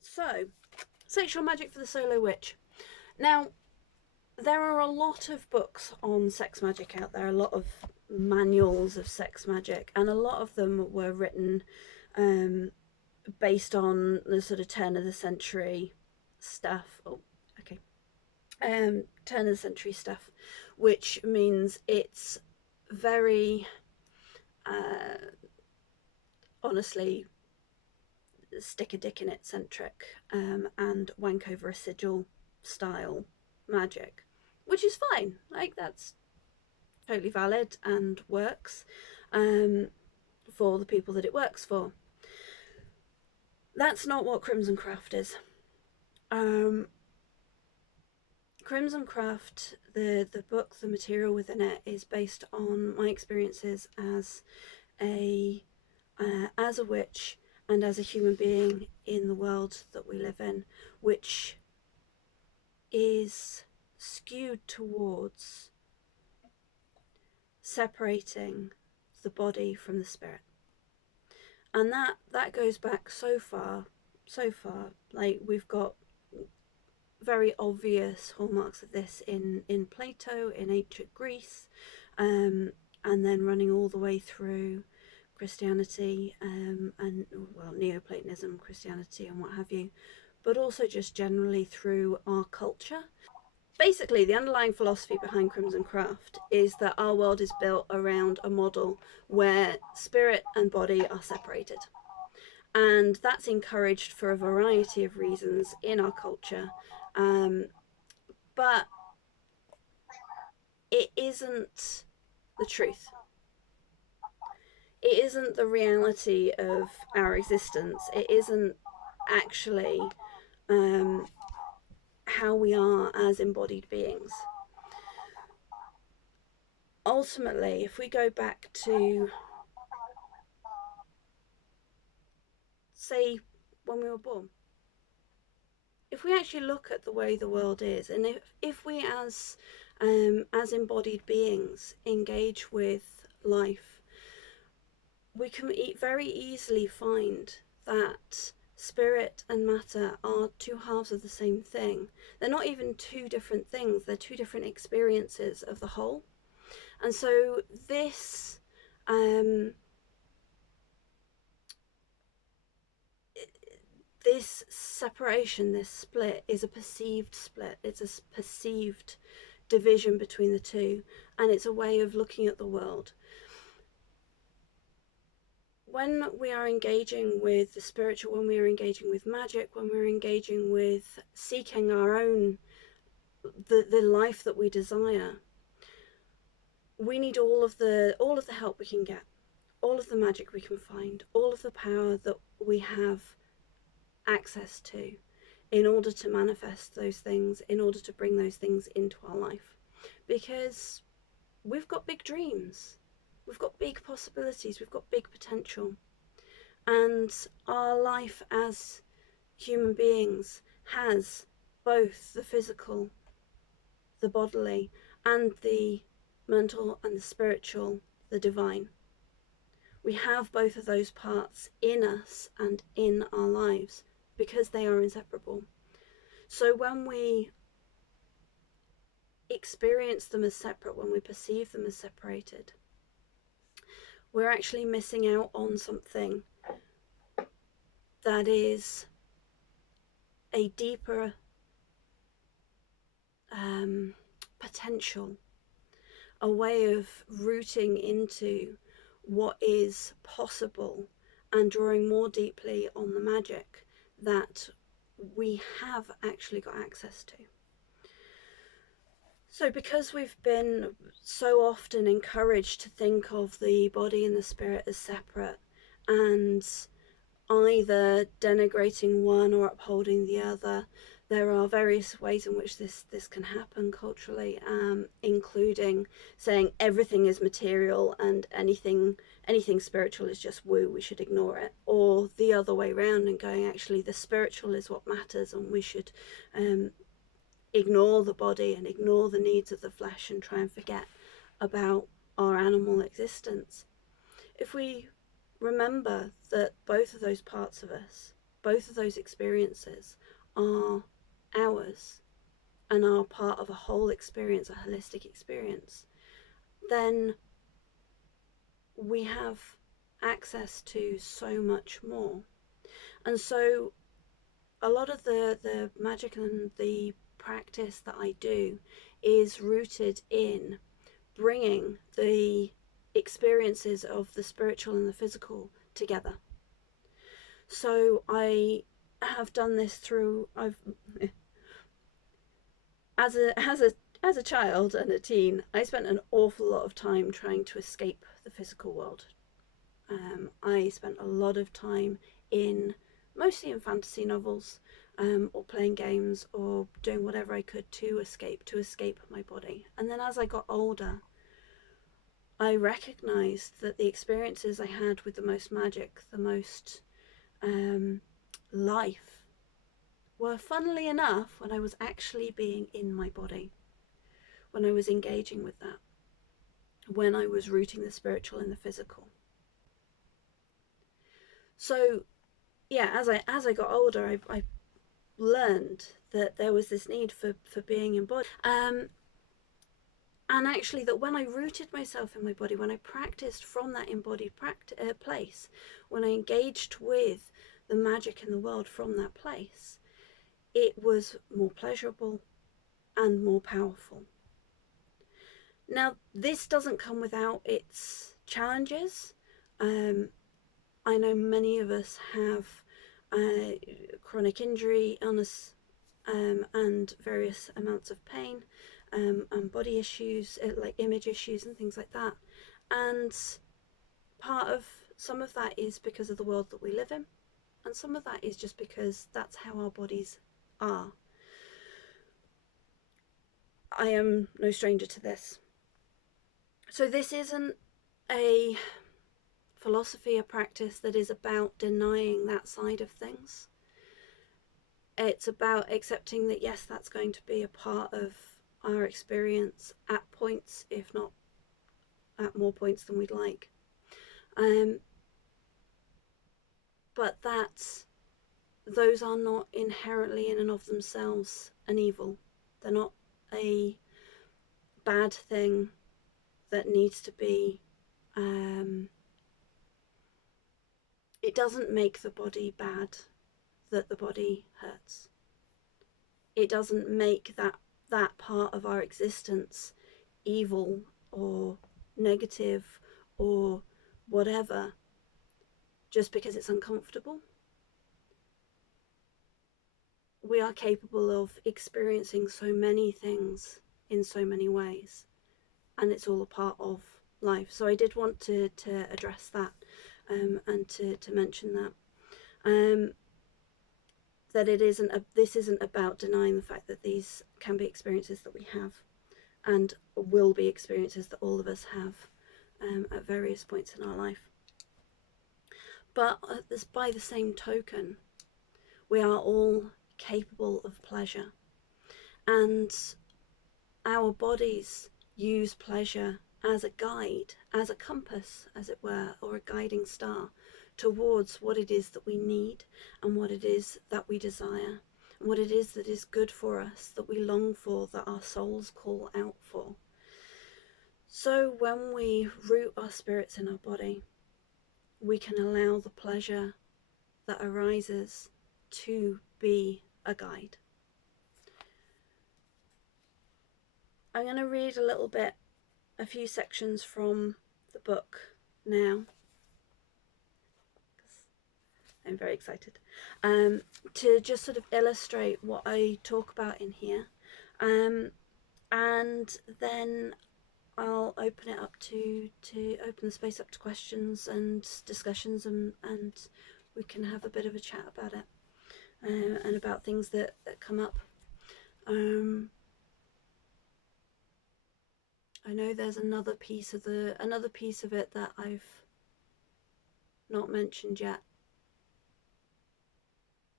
So sexual magic for the solo witch. Now, there are a lot of books on sex magic out there, a lot of manuals of sex magic, and a lot of them were written based on the sort of turn of the century stuff. Turn of the century stuff, which means it's very, honestly, stick a dick in it centric, and wank over a sigil style magic, which is fine. Like, that's totally valid and works for the people that it works for. That's not what Crimson Craft is. Crimson Craft, the book, the material within it, is based on my experiences as a witch and as a human being in the world that we live in, which is skewed towards separating the body from the spirit. And that goes back so far. Like, we've got very obvious hallmarks of this in Plato, in ancient Greece, and then running all the way through Christianity, and well, Neoplatonism, Christianity, and what have you, but also just generally through our culture. Basically, the underlying philosophy behind Crimson Craft is that our world is built around a model where spirit and body are separated. And that's encouraged for a variety of reasons in our culture. But it isn't the truth. It isn't the reality of our existence. It isn't actually how we are as embodied beings. Ultimately, if we go back to, say, when we were born, if we actually look at the way the world is, and if we as embodied beings engage with life, we can very easily find that spirit and matter are two halves of the same thing. They're not even two different things, they're two different experiences of the whole. And so this this separation, this split, is a perceived split. It's a perceived division between the two, and it's a way of looking at the world. When we are engaging with the spiritual, when we are engaging with magic, when we're engaging with seeking our own, the life that we desire, we need all of the help we can get, all of the magic we can find, all of the power that we have access to, in order to manifest those things, in order to bring those things into our life. Because we've got big dreams, we've got big possibilities, we've got big potential, and our life as human beings has both the physical, the bodily, and the mental and the spiritual, the divine. We have both of those parts in us and in our lives because they are inseparable. So when we experience them as separate, when we perceive them as separated, we're actually missing out on something that is a deeper potential, a way of rooting into what is possible and drawing more deeply on the magic that we have actually got access to. So because we've been so often encouraged to think of the body and the spirit as separate, and either denigrating one or upholding the other, there are various ways in which this can happen culturally, including saying everything is material and anything spiritual is just woo, we should ignore it, or the other way around and going, actually the spiritual is what matters and we should ignore the body and ignore the needs of the flesh and try and forget about our animal existence. If we remember that both of those parts of us both of those experiences are ours and are part of a whole experience, a holistic experience, then we have access to so much more. And so a lot of the magic and the practice that I do is rooted in bringing the experiences of the spiritual and the physical together. So I have done this through, as a child and a teen, I spent an awful lot of time trying to escape the physical world. I spent a lot of time mostly in fantasy novels, or playing games, or doing whatever I could to escape my body. And then as I got older, I recognized that the experiences I had with the most magic, the most life, were, funnily enough, when I was actually being in my body, when I was engaging with that, when I was rooting the spiritual in the physical. So yeah, as I got older, I learned that there was this need for being embodied, and actually that when I rooted myself in my body, when I practiced from that embodied place, when I engaged with the magic in the world from that place, it was more pleasurable and more powerful. Now, this doesn't come without its challenges. I know many of us have chronic injury, illness, and various amounts of pain, and body issues, like image issues and things like that. And some of that is because of the world that we live in, and some of that is just because that's how our bodies are. I am no stranger to this. So this isn't a philosophy, a practice that is about denying that side of things. It's about accepting that, yes, that's going to be a part of our experience at points, if not at more points than we'd like. But those are not inherently in and of themselves an evil. They're not a bad thing that needs to be, it doesn't make the body bad that the body hurts. It doesn't make that part of our existence evil or negative or whatever just because it's uncomfortable. We are capable of experiencing so many things in so many ways, and it's all a part of life. So I did want to address that, and to mention that, that this isn't about denying the fact that these can be experiences that we have and will be experiences that all of us have, at various points in our life. But by the same token, we are all capable of pleasure, and our bodies use pleasure as a guide, as a compass, as it were, or a guiding star towards what it is that we need and what it is that we desire and what it is that is good for us, that we long for, that our souls call out for. So when we root our spirits in our body, we can allow the pleasure that arises to be a guide. I'm going to read a few sections from the book now. I'm very excited, to just sort of illustrate what I talk about in here, and then I'll open it up to open the space up to questions and discussions, and we can have a bit of a chat about it, and about things that come up. I know there's another piece of it that I've not mentioned yet,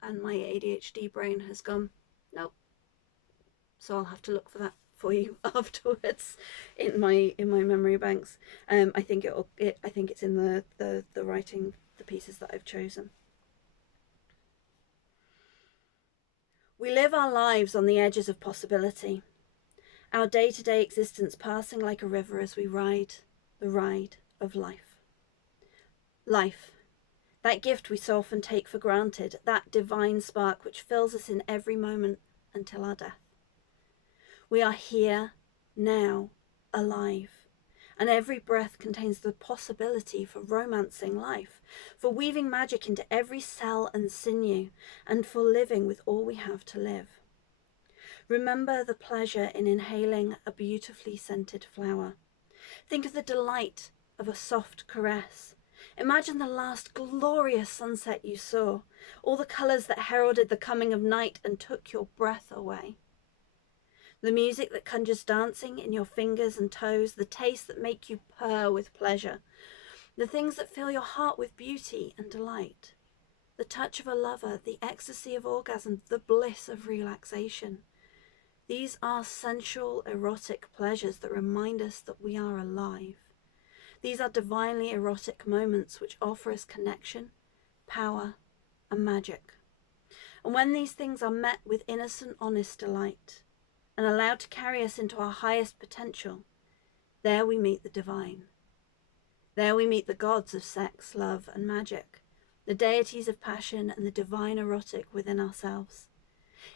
and my ADHD brain has gone, nope. So I'll have to look for that for you afterwards in my memory banks. I think it's in the writing, the pieces that I've chosen. We live our lives on the edges of possibility, our day-to-day existence passing like a river as we ride the ride of life. Life, that gift we so often take for granted, that divine spark which fills us in every moment until our death. We are here, now, alive, and every breath contains the possibility for romancing life, for weaving magic into every cell and sinew, and for living with all we have to live. Remember the pleasure in inhaling a beautifully scented flower. Think of the delight of a soft caress. Imagine the last glorious sunset you saw, all the colours that heralded the coming of night and took your breath away. The music that conjures dancing in your fingers and toes, the tastes that make you purr with pleasure, the things that fill your heart with beauty and delight, the touch of a lover, the ecstasy of orgasm, the bliss of relaxation. These are sensual, erotic pleasures that remind us that we are alive. These are divinely erotic moments which offer us connection, power, and magic. And when these things are met with innocent, honest delight, and allowed to carry us into our highest potential, there we meet the divine. There we meet the gods of sex, love, and magic, the deities of passion and the divine erotic within ourselves.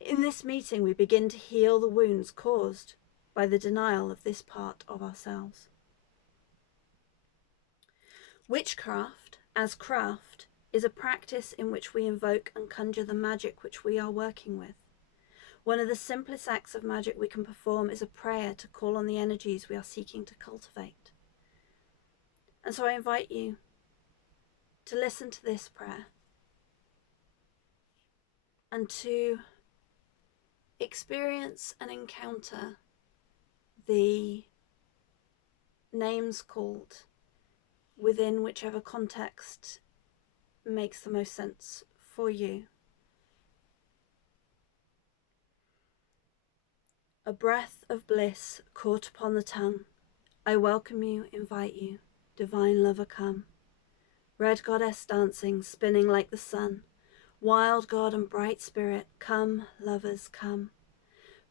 In this meeting, we begin to heal the wounds caused by the denial of this part of ourselves. Witchcraft, as craft, is a practice in which we invoke and conjure the magic which we are working with. One of the simplest acts of magic we can perform is a prayer to call on the energies we are seeking to cultivate. And so I invite you to listen to this prayer and to experience and encounter the names called within whichever context makes the most sense for you. A breath of bliss caught upon the tongue. I welcome you, invite you, divine lover come. Red goddess dancing, spinning like the sun. Wild god and bright spirit, come, lovers, come.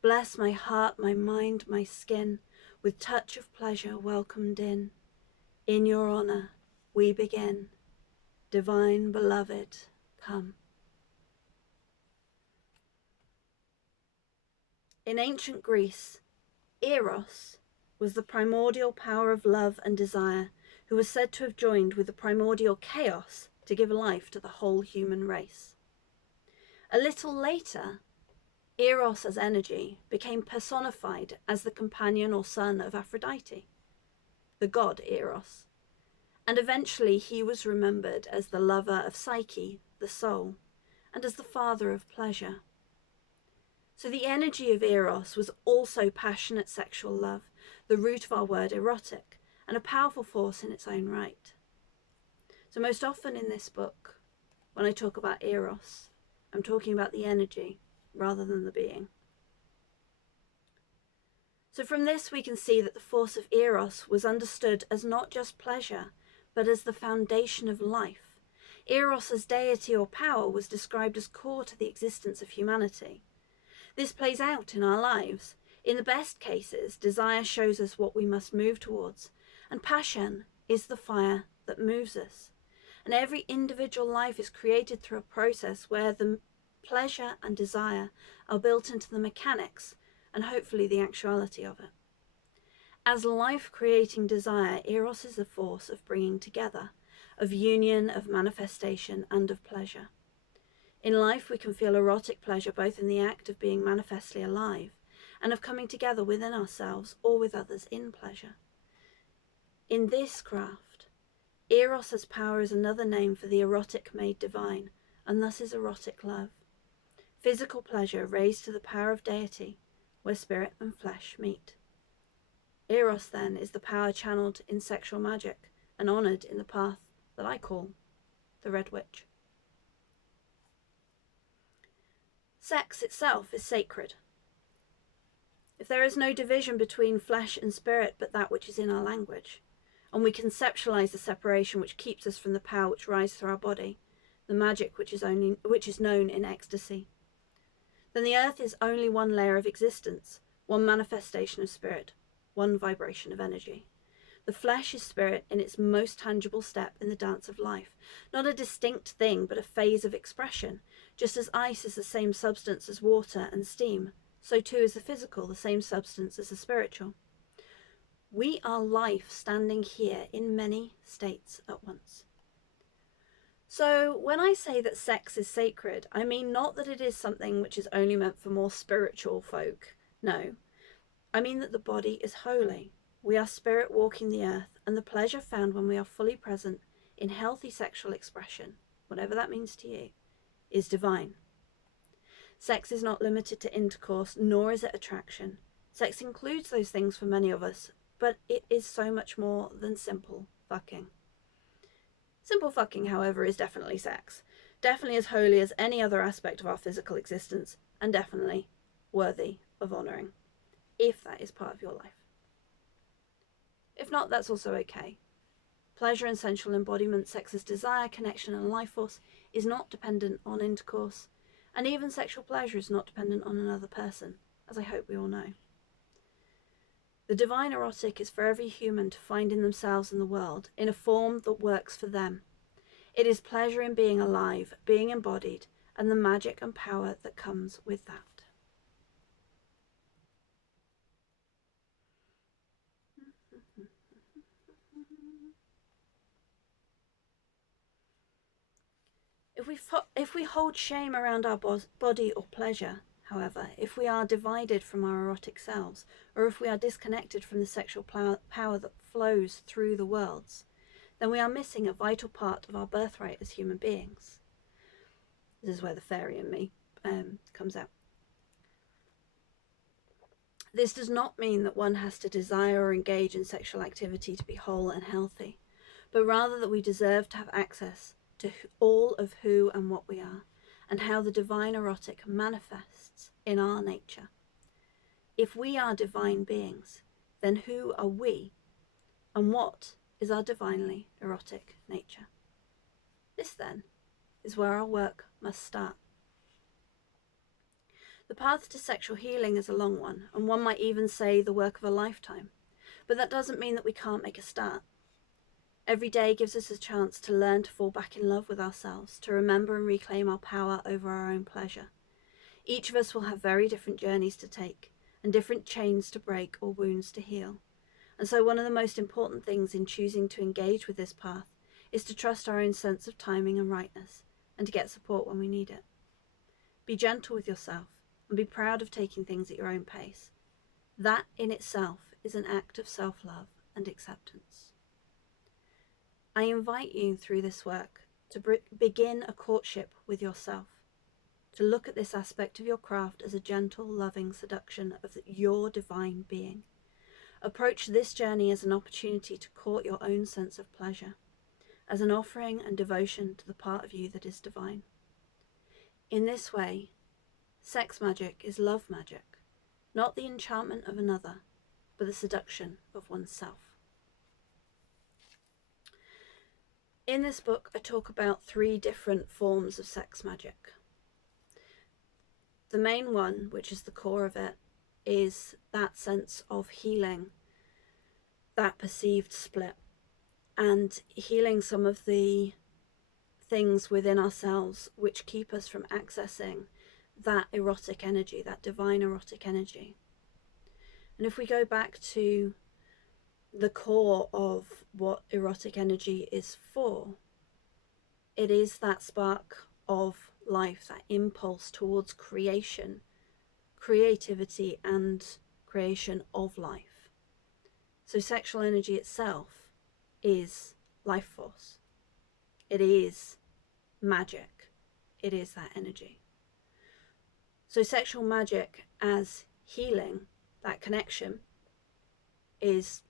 Bless my heart, my mind, my skin, with touch of pleasure welcomed in. In your honor we begin. Divine beloved, come. In ancient Greece, Eros was the primordial power of love and desire, who was said to have joined with the primordial chaos to give life to the whole human race. A little later, Eros as energy became personified as the companion or son of Aphrodite, the god Eros, and eventually he was remembered as the lover of Psyche, the soul, and as the father of pleasure. So the energy of Eros was also passionate sexual love, the root of our word erotic, and a powerful force in its own right. So most often in this book, when I talk about Eros, I'm talking about the energy rather than the being. So from this we can see that the force of Eros was understood as not just pleasure, but as the foundation of life. Eros as deity or power was described as core to the existence of humanity. This plays out in our lives. In the best cases, desire shows us what we must move towards, and passion is the fire that moves us. And every individual life is created through a process where the pleasure and desire are built into the mechanics and hopefully the actuality of it. As life-creating desire, Eros is a force of bringing together, of union, of manifestation, and of pleasure. In life, we can feel erotic pleasure both in the act of being manifestly alive and of coming together within ourselves or with others in pleasure. In this craft, Eros as power is another name for the erotic made divine, and thus is erotic love. Physical pleasure raised to the power of deity, where spirit and flesh meet. Eros, then, is the power channeled in sexual magic and honoured in the path that I call the Red Witch. Sex itself is sacred. If there is no division between flesh and spirit but that which is in our language, and we conceptualize the separation which keeps us from the power which rises through our body, the magic which is known in ecstasy, then the earth is only one layer of existence, one manifestation of spirit, one vibration of energy. The flesh is spirit in its most tangible step in the dance of life, not a distinct thing, but a phase of expression. Just as ice is the same substance as water and steam, so too is the physical the same substance as the spiritual. We are life standing here in many states at once. So when I say that sex is sacred, I mean not that it is something which is only meant for more spiritual folk. No, I mean that the body is holy. We are spirit walking the earth, and the pleasure found when we are fully present in healthy sexual expression, whatever that means to you, is divine. Sex is not limited to intercourse, nor is it attraction. Sex includes those things for many of us, but it is so much more than simple fucking. Simple fucking, however, is definitely sex. Definitely as holy as any other aspect of our physical existence, and definitely worthy of honouring, if that is part of your life. If not, that's also okay. Pleasure and sensual embodiment, sex's desire, connection and life force is not dependent on intercourse, and even sexual pleasure is not dependent on another person, as I hope we all know. The divine erotic is for every human to find in themselves and the world, in a form that works for them. It is pleasure in being alive, being embodied, and the magic and power that comes with that. If we hold shame around our body or pleasure, however, if we are divided from our erotic selves, or if we are disconnected from the sexual power that flows through the worlds, then we are missing a vital part of our birthright as human beings. This is where the fairy in me comes out. This does not mean that one has to desire or engage in sexual activity to be whole and healthy, but rather that we deserve to have access to all of who and what we are, and how the divine erotic manifests in our nature. If we are divine beings, then who are we, and what is our divinely erotic nature? This, then, is where our work must start. The path to sexual healing is a long one, and one might even say the work of a lifetime, but that doesn't mean that we can't make a start. Every day gives us a chance to learn to fall back in love with ourselves, to remember and reclaim our power over our own pleasure. Each of us will have very different journeys to take, and different chains to break or wounds to heal. And so one of the most important things in choosing to engage with this path is to trust our own sense of timing and rightness, and to get support when we need it. Be gentle with yourself, and be proud of taking things at your own pace. That in itself is an act of self-love and acceptance. I invite you through this work to begin a courtship with yourself, to look at this aspect of your craft as a gentle, loving seduction of your divine being. Approach this journey as an opportunity to court your own sense of pleasure, as an offering and devotion to the part of you that is divine. In this way, sex magic is love magic, not the enchantment of another, but the seduction of oneself. In this book, I talk about 3 different forms of sex magic. The main one, which is the core of it, is that sense of healing, that perceived split, and healing some of the things within ourselves which keep us from accessing that erotic energy, that divine erotic energy. And if we go back to the core of what erotic energy is for, it is that spark of life, that impulse towards creation, creativity and creation of life. So sexual energy itself is life force. It is magic. It is that energy. So sexual magic as healing, that connection, is,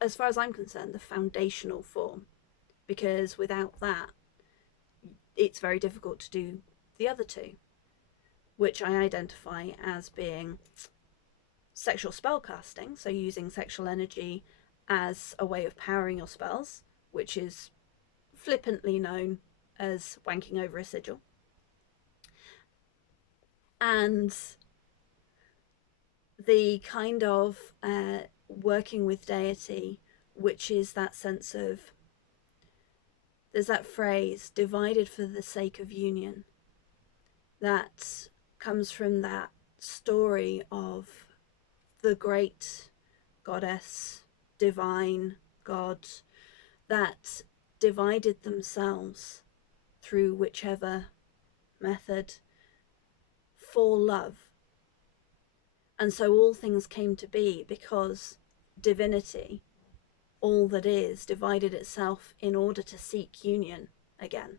as far as I'm concerned, the foundational form, because without that, it's very difficult to do the other 2, which I identify as being sexual spellcasting, so using sexual energy as a way of powering your spells, which is flippantly known as wanking over a sigil. And the kind of working with deity, which is that sense of, there's that phrase, divided for the sake of union, that comes from that story of the great goddess, divine God, that divided themselves through whichever method for love. And so all things came to be because divinity, all that is, divided itself in order to seek union again.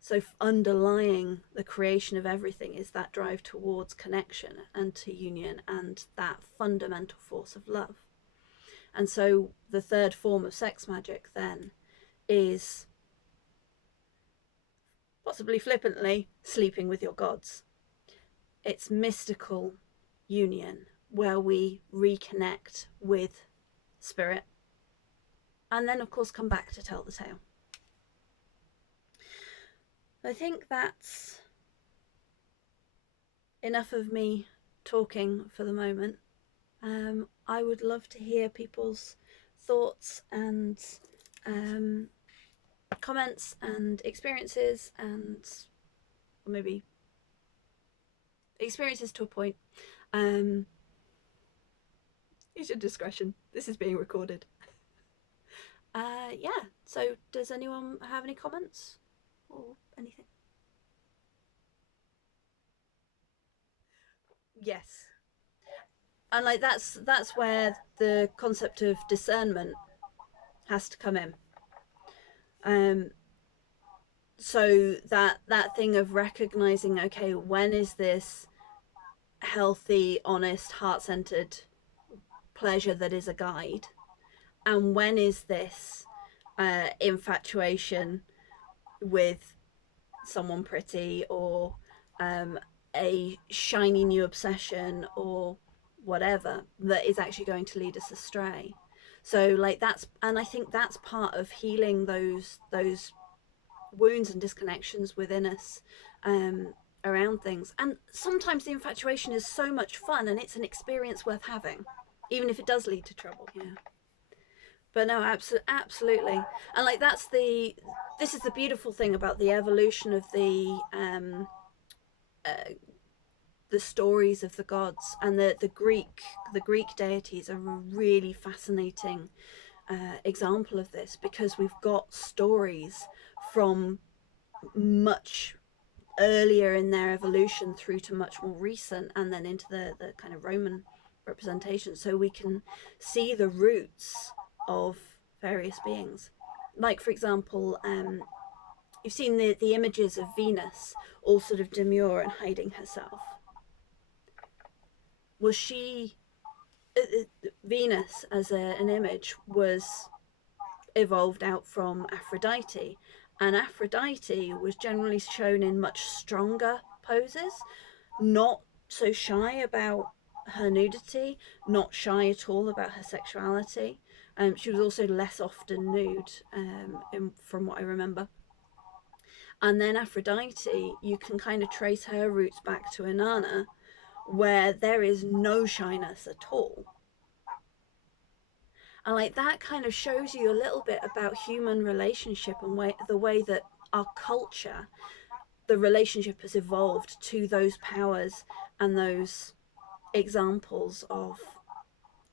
So underlying the creation of everything is that drive towards connection and to union and that fundamental force of love. And so the third form of sex magic then is, possibly flippantly, sleeping with your gods. It's mystical union where we reconnect with spirit and then of course come back to tell the tale. I think that's enough of me talking for the moment. I would love to hear people's thoughts and comments and experiences, and maybe experiences to a point. Use your discretion. This is being recorded. Yeah, so does anyone have any comments or anything? Yes. And like that's where the concept of discernment has to come in. So that thing of recognizing, okay, when is this healthy, honest, heart-centered pleasure that is a guide, and when is this infatuation with someone pretty, or a shiny new obsession, or whatever, that is actually going to lead us astray. So like that's, and I think that's part of healing those wounds and disconnections within us around things. And sometimes the infatuation is so much fun and it's an experience worth having, even if it does lead to trouble. Yeah. But no, absolutely. And like this is the beautiful thing about the evolution of the stories of the gods, and the Greek deities are a really fascinating example of this, because we've got stories from much earlier in their evolution through to much more recent, and then into the kind of Roman representation, so we can see the roots of various beings. Like, for example, you've seen the images of Venus all sort of demure and hiding herself. Was she Venus as an image was evolved out from Aphrodite, and Aphrodite was generally shown in much stronger poses, not so shy about her nudity, not shy at all about her sexuality. She was also less often nude, from what I remember. And then Aphrodite, you can kind of trace her roots back to Inanna, where there is no shyness at all. And like that kind of shows you a little bit about human relationship and the way that our culture, the relationship has evolved to those powers and those examples of,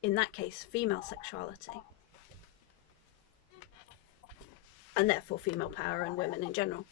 in that case, female sexuality. And therefore female power and women in general.